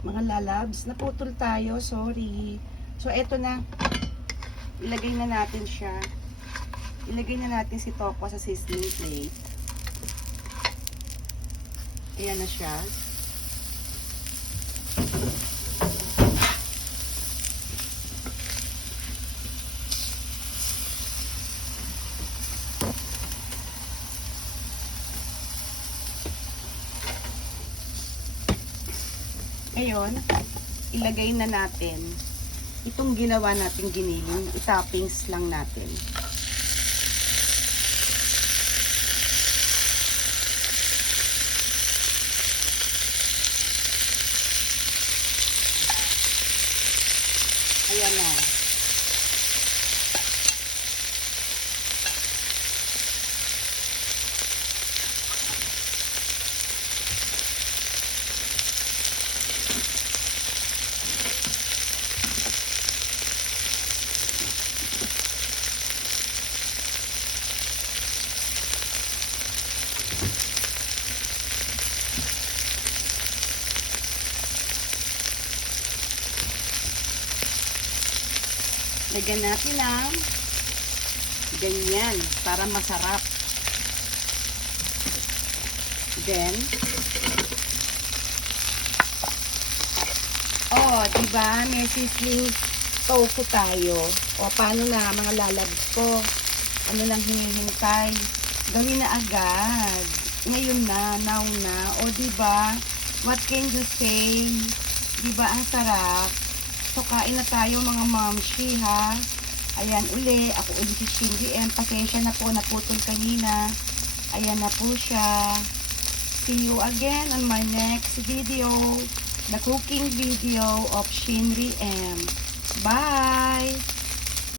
Mga lalabs, naputol tayo, sorry. So, eto na. Ilagay na natin siya. Ilagay na natin si Topo sa sizzling plate. Ayan na siya. Ngayon, ilagay na natin itong ginawa natin giniling, itoppings lang natin. Ayan na. Lagyan natin ng ganyan para masarap. Then, diba? May sizzling tofu tayo. Paano na mga lalabs ko? Ano lang hinihintay? Gawin na agad. Ngayon na, now na. Diba? What can you say? Diba? Ang sarap. So, kain na tayo mga mamshi, ha? Ayan, uli. Ako uli si Cindy M. Pasensya na po, naputol kanina. Ayan na po siya. See you again on my next video. The cooking video of Shinri M. Bye!